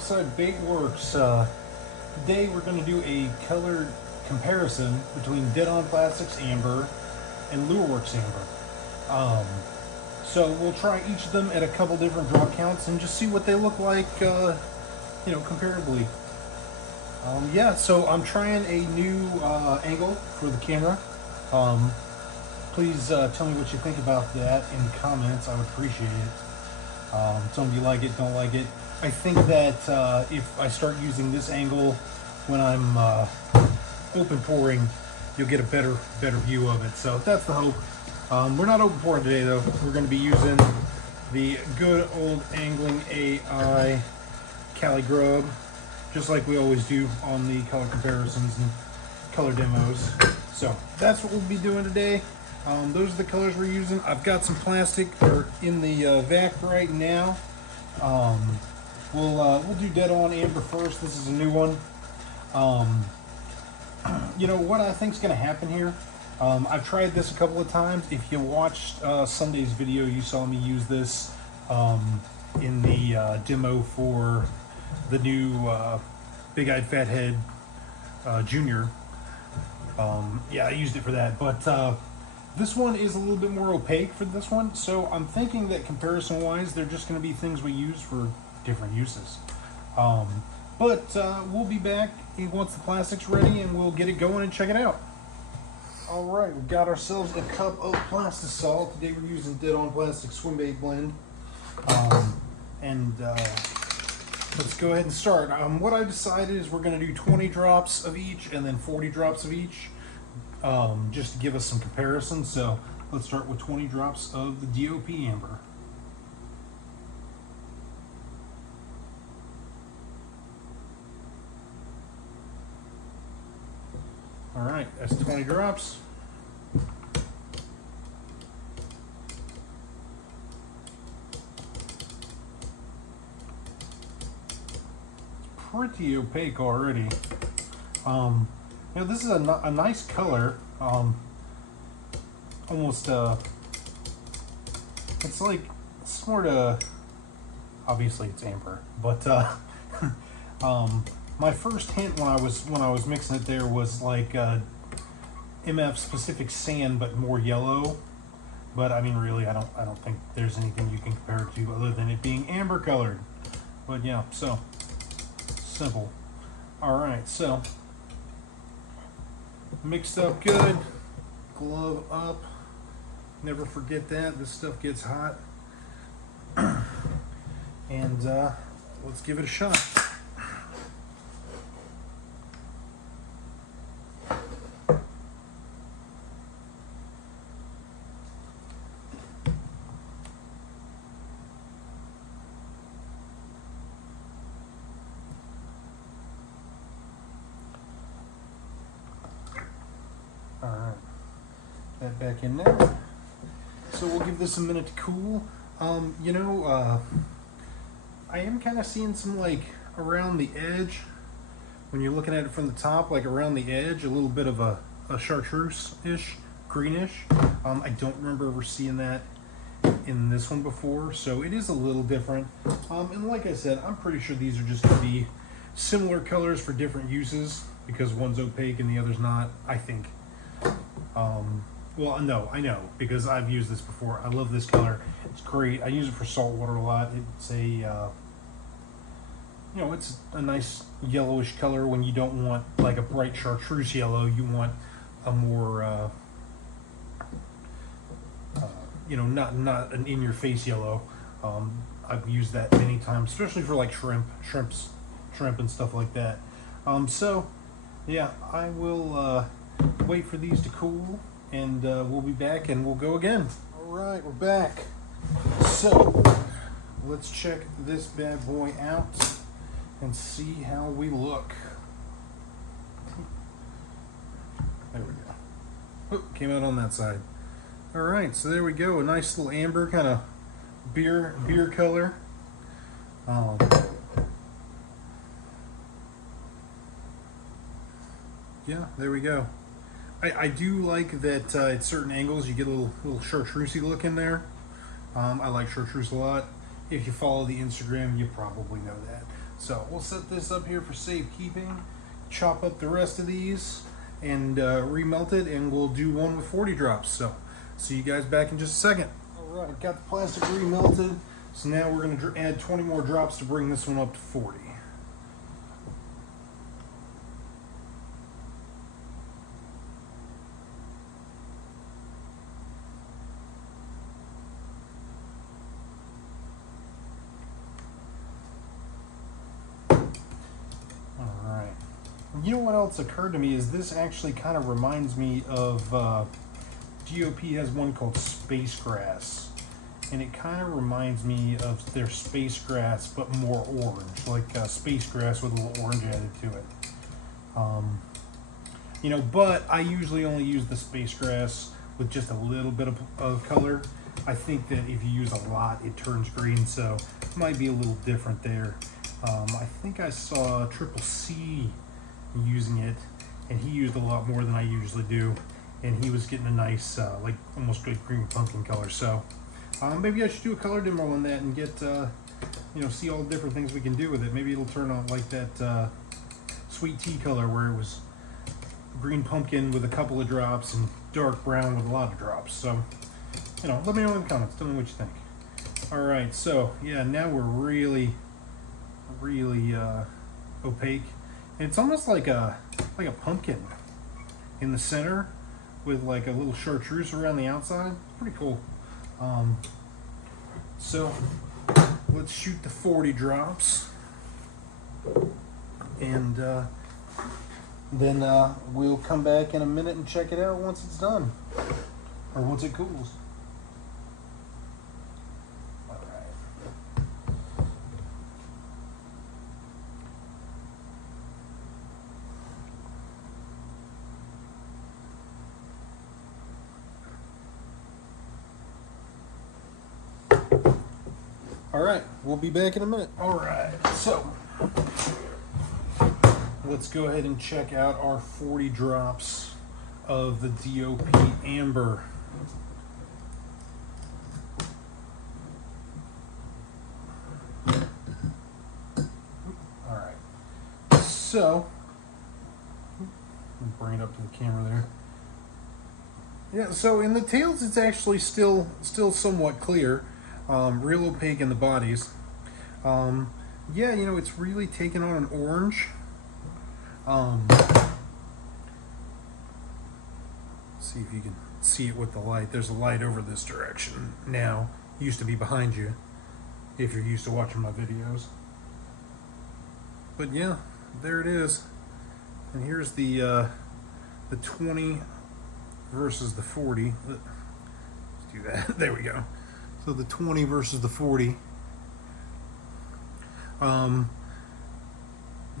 Left-Side Bait Works. Today we're going to do a color comparison between Dead On Plastics Amber and Lureworks Amber. So we'll try each of them at a couple different drop counts and just see what they look like, comparably. Yeah, so I'm trying a new angle for the camera. Please tell me what you think about that in the comments. I would appreciate it. Tell me if you like it, don't like it. I think that if I start using this angle when I'm open pouring, you'll get a better view of it. So that's the hope. We're not open pouring today though. We're going to be using the good old Angling AI Cali Grub, just like we always do on the color comparisons and color demos. So that's what we'll be doing today. Those are the colors we're using. I've got some plastic in the vac right now. We'll do Dead On Amber first. This is a new one. You know what I think is going to happen here? I've tried this a couple of times. If you watched Sunday's video, you saw me use this in the demo for the new Big-Eyed Fathead Junior. Yeah, I used it for that, but this one is a little bit more opaque for this one, so I'm thinking that comparison-wise, they're just going to be things we use for different uses. But we'll be back once the plastic's ready, and we'll get it going and check it out. All right, we've got ourselves a cup of plastisol. Today we're using Dead On Plastic Swim Bait Blend. Let's go ahead and start. What I decided is we're going to do 20 drops of each and then 40 drops of each, just to give us some comparison. So let's start with 20 drops of the DOP Amber. All right, that's 20 drops. Pretty opaque already. This is a nice color. Almost it's like sort of, obviously it's amber, but my first hint when I was mixing it there was like MF specific sand, but more yellow. But I mean, really, I don't think there's anything you can compare it to other than it being amber colored. But yeah, so simple. All right, so mixed up good, glove up. Never forget that, this stuff gets hot. And let's give it a shot. All right, that back in there. So we'll give this a minute to cool. I am kind of seeing some, like, around the edge, when you're looking at it from the top, like around the edge, a little bit of a chartreuse-ish, greenish. I don't remember ever seeing that in this one before, so it is a little different. And like I said, I'm pretty sure these are just going to be similar colors for different uses, because one's opaque and the other's not, I think. Well, no, I know, because I've used this before. I love this color. It's great. I use it for salt water a lot. It's a, it's a nice yellowish color when you don't want like a bright chartreuse yellow. You want a more, not an in-your-face yellow. I've used that many times, especially for like shrimp and stuff like that. So, yeah, I will wait for these to cool, and we'll be back and we'll go again. All right, we're back. So let's check this bad boy out and see how we look. There we go. Oh, came out on that side. All right, so there we go. A nice little amber kind of beer color. Yeah, there we go. I do like that at certain angles you get a little chartreusey look in there. I like chartreuse a lot. If you follow the Instagram, you probably know that. So we'll set this up here for safekeeping, chop up the rest of these, and remelt it, and we'll do one with 40 drops. So see you guys back in just a second. All right, got the plastic remelted. So now we're going to add 20 more drops to bring this one up to 40. You know what else occurred to me is this actually kind of reminds me of DOP has one called Space Grass, and it kind of reminds me of their Space Grass but more orange, like Space Grass with a little orange added to it. You know, but I usually only use the Space Grass with just a little bit of color. I think that if you use a lot, it turns green, so it might be a little different there. I think I saw Triple C using it, and he used a lot more than I usually do, and he was getting a nice like almost good green pumpkin color. So maybe I should do a color demo on that and get you know, see all the different things we can do with it. Maybe it'll turn out like that sweet tea color where it was green pumpkin with a couple of drops and dark brown with a lot of drops. So you know, let me know in the comments, tell me what you think. All right, so yeah, now we're really opaque. It's almost like a pumpkin in the center with like a little chartreuse around the outside. Pretty cool. So let's shoot the 40 drops, and then we'll come back in a minute and check it out once it's done, or once it cools. All right, we'll be back in a minute. All right, so let's go ahead and check out our 40 drops of the DOP Amber. All right, so bring it up to the camera there. Yeah, so in the tails, it's actually still somewhat clear. Real opaque in the bodies. Yeah, you know, it's really taken on an orange. See if you can see it with the light. There's a light over this direction now. It used to be behind you if you're used to watching my videos. But yeah, there it is. And here's the 20 versus the 40. Let's do that. There we go. So the 20 versus the 40. The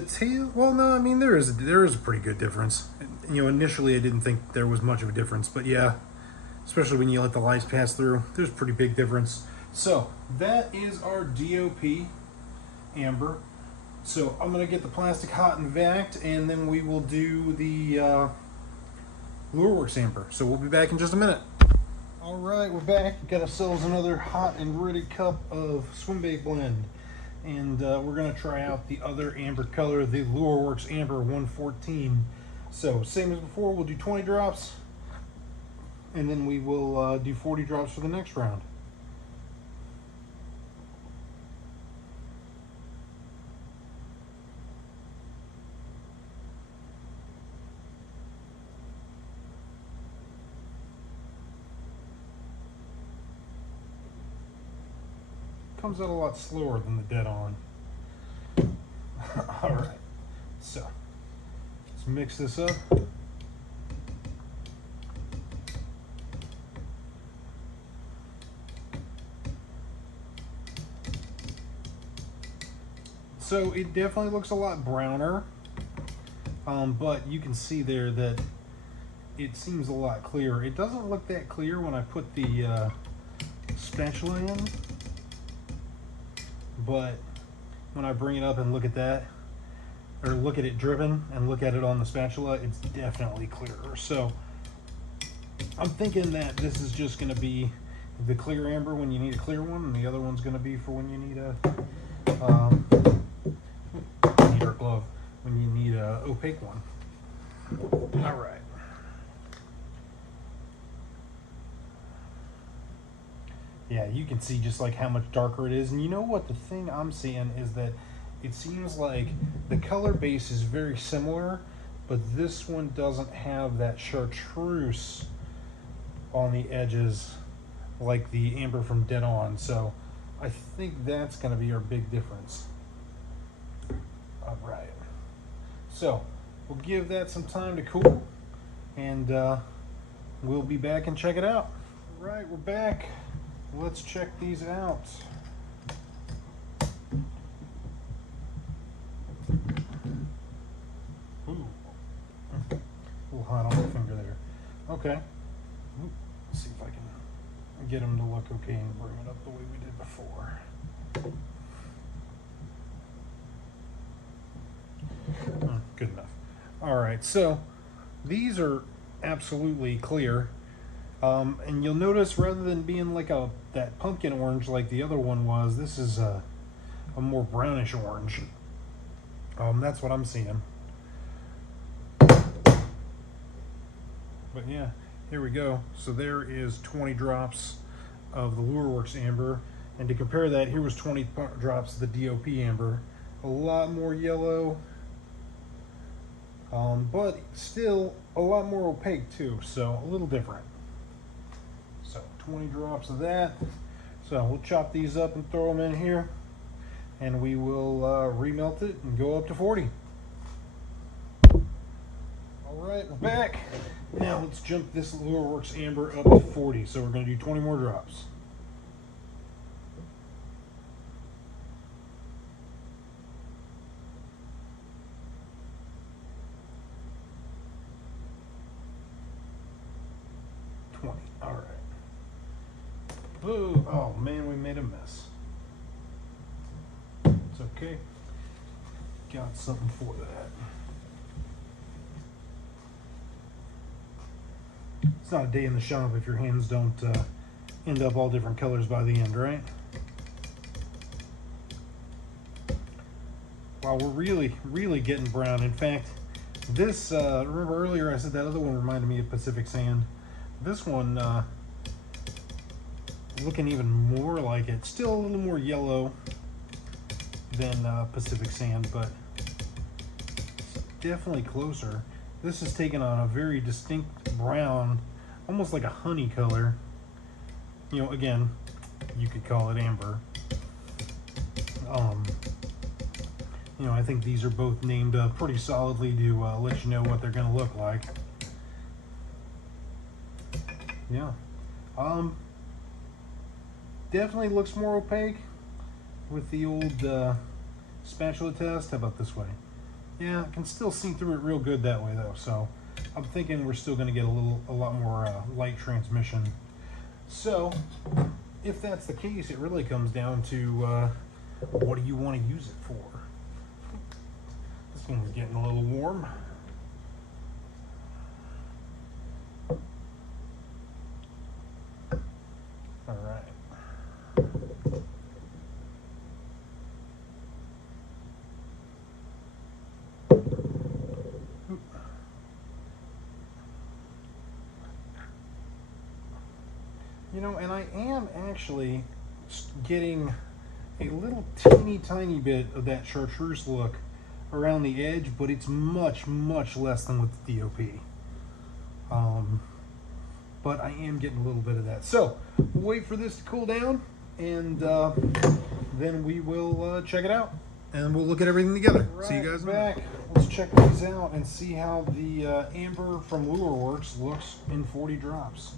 tail, well, no, I mean, there is a pretty good difference. You know, initially I didn't think there was much of a difference, but yeah, especially when you let the lights pass through, there's a pretty big difference. So that is our DOP Amber. So I'm gonna get the plastic hot and vac, and then we will do the Lureworks Amber. So we'll be back in just a minute. All right, we're back. Got ourselves another hot and ready cup of swim bait blend. And we're gonna try out the other amber color, the Lureworks Amber 114. So same as before, we'll do 20 drops, and then we will do 40 drops for the next round. Comes out a lot slower than the dead on. All right, so let's mix this up. So it definitely looks a lot browner, but you can see there that it seems a lot clearer. It doesn't look that clear when I put the spatula in, but when I bring it up and look at that, or look at it dripping and look at it on the spatula, it's definitely clearer. So I'm thinking that this is just going to be the clear amber when you need a clear one, and the other one's going to be for when you need a glove when you need a opaque one. All right. Yeah, you can see just like how much darker it is. And you know what, the thing I'm seeing is that it seems like the color base is very similar, but this one doesn't have that chartreuse on the edges like the amber from Dead On. So I think that's going to be our big difference. All right. So we'll give that some time to cool, and we'll be back and check it out. All right, we're back. Let's check these out. Ooh. A little hot on the finger there. Okay. Let's see if I can get them to look okay and bring it up the way we did before. Good enough. All right, so these are absolutely clear. And you'll notice rather than being like that pumpkin orange like the other one was, this is a more brownish orange. That's what I'm seeing. But yeah, here we go. So there is 20 drops of the Lureworks Amber. And to compare that, here was 20 drops of the DOP Amber. A lot more yellow, but still a lot more opaque too, so a little different. So 20 drops of that. So we'll chop these up and throw them in here, and we will remelt it and go up to 40. All right, we're back. Now let's jump this Lureworks Amber up to 40. So we're going to do 20 more drops. All right. Ooh, oh man, we made a mess. It's okay. Got something for that. It's not a day in the shop if your hands don't end up all different colors by the end, right? Wow, we're really getting brown. In fact, this, remember earlier I said that other one reminded me of Pacific Sand. This one, looking even more like it. Still a little more yellow than Pacific Sand, but definitely closer. This is taking on a very distinct brown, almost like a honey color. You know, again, you could call it amber. You know, I think these are both named pretty solidly to let you know what they're going to look like. Yeah. Definitely looks more opaque with the old spatula test. How about this way? Yeah, I can still see through it real good that way though. So I'm thinking we're still going to get a lot more light transmission. So if that's the case, it really comes down to what do you want to use it for? This one's getting a little warm. All right. You know, and I am actually getting a little teeny tiny bit of that chartreuse look around the edge, but it's much less than with the DOP. But I am getting a little bit of that. So we'll wait for this to cool down, and then we will check it out, and we'll look at everything together. Right, see you guys back. Let's check these out and see how the Amber from Lureworks looks in 40 drops.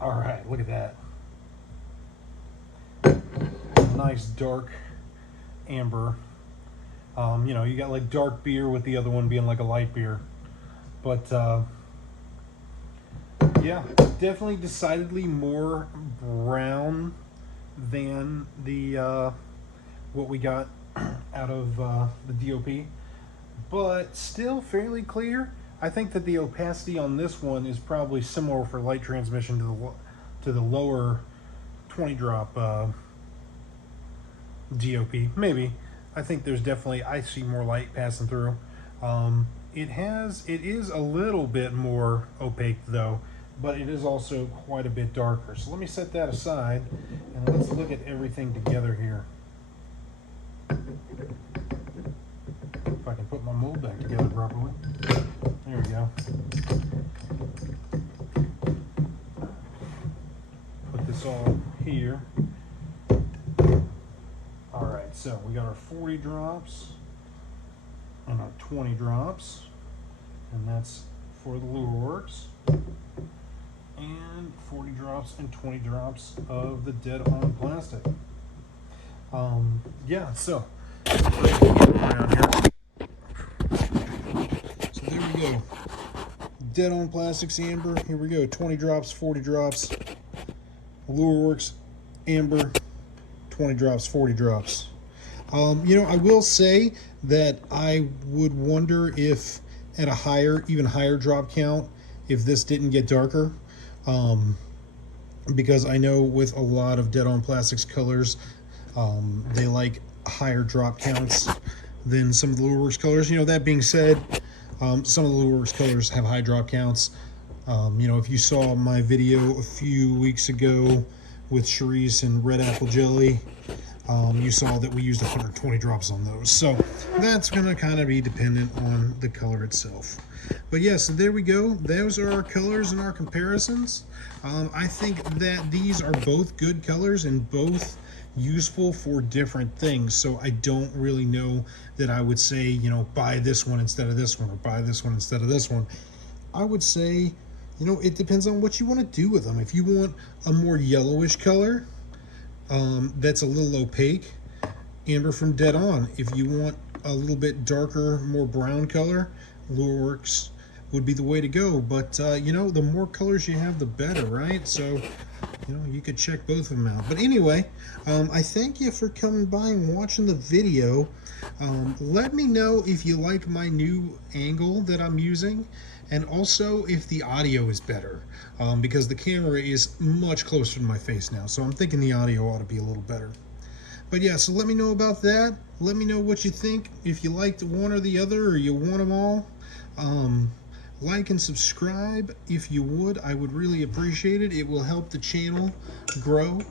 All right, look at that. Nice dark amber. You know, you got like dark beer with the other one being like a light beer. But yeah, definitely decidedly more brown than the what we got out of the DOP, but still fairly clear. I think that the opacity on this one is probably similar for light transmission to the lower 20 drop DOP, maybe. I think there's definitely, I see more light passing through. It is a little bit more opaque though, but it is also quite a bit darker. So let me set that aside and let's look at everything together here. If I can put my mold back together properly. There we go. Put this all here. Alright, so we got our 40 drops and our 20 drops, and that's for the Lureworks, and 40 drops and 20 drops of the dead on plastic. Yeah, so around here. So there we go. Dead on plastics amber. Here we go. 20 drops, 40 drops. Lureworks Amber, 20 drops, 40 drops. You know, I will say that I would wonder if at a even higher drop count, if this didn't get darker. Because I know with a lot of dead on plastics colors, they like higher drop counts than some of the Lureworks colors. You know, that being said, some of the Lureworks colors have high drop counts. You know, if you saw my video a few weeks ago with Charisse and Red Apple Jelly, you saw that we used 120 drops on those. So that's going to kind of be dependent on the color itself. But yeah, so there we go. Those are our colors and our comparisons. I think that these are both good colors and both useful for different things. So I don't really know that I would say, you know, buy this one instead of this one, or buy this one instead of this one. I would say, you know, it depends on what you want to do with them. If you want a more yellowish color, that's a little opaque, Amber from Dead On. If you want a little bit darker, more brown color, Lureworks would be the way to go. But you know, the more colors you have, the better, right? So, you know, you could check both of them out. But anyway, I thank you for coming by and watching the video. Let me know if you like my new angle that I'm using, and also if the audio is better, because the camera is much closer to my face now, so I'm thinking the audio ought to be a little better. But yeah, so let me know about that. Let me know what you think, if you liked one or the other, or you want them all. Like and subscribe if you would. I would really appreciate it. It will help the channel grow.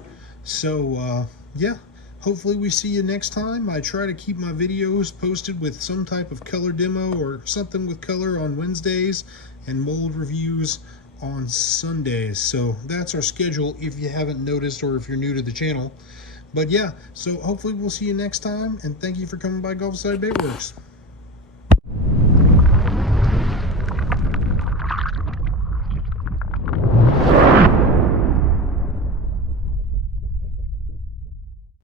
So yeah, hopefully we see you next time. I try to keep my videos posted with some type of color demo or something with color on Wednesdays, and mold reviews on Sundays. So that's our schedule if you haven't noticed, or if you're new to the channel. But yeah, so hopefully we'll see you next time, and thank you for coming by Gulfside Baitworks.